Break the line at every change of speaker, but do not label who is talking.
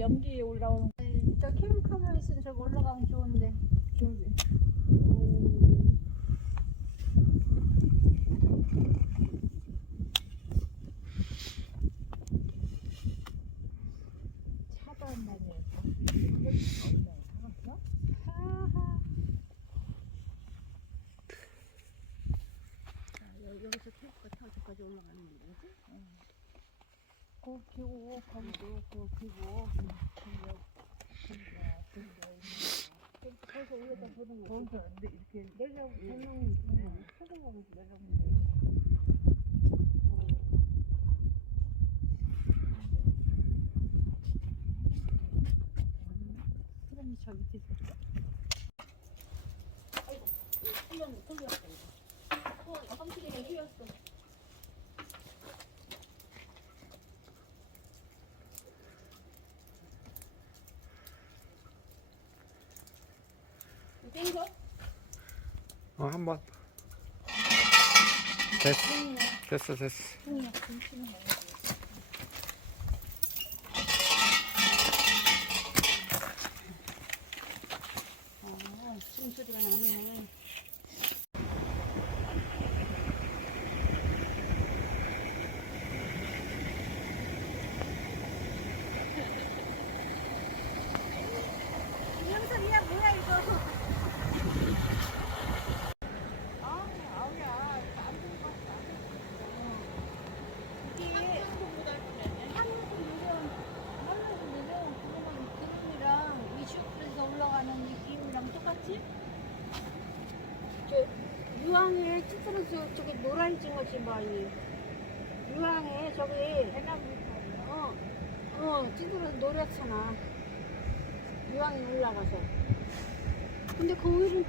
연기에 올라오는
저 케이블카만 있으면 저기 올라가면 좋은데.
저기. 차도 안 다녀.
하하. 자, 여- 여기서 케이블카 타고 저까지 올라가는 거지?
그 기고 거기도 그 기고
거기서 올라다 보는 거.
거기서 근데 이렇게
내려,
예.
설명이
네, 초등학교 내려오는 데
사람이 저 밑에 있었어. 아이고, 훈련, 훈련했어. 어, 깜짝이야, 휘었어. 땡겨?
어, 한 번. 됐어. 됐어, 됐어.
김치는 먹어. 어, 숨소리가 나네. 영상이야 뭐야 이거? 아, 아우야, 안 좋은 거 같다. 이게 한국 요즘 한국 요즘 그거랑 그림이랑 이 슈프에서 올라가는 똑같지? 저 유황에 찌들어서 저기 노란 찡어지 많이. 유황에 저기 어, 어 찌들어서 노랗잖아. 유황이 올라가서. 근데 거기는 또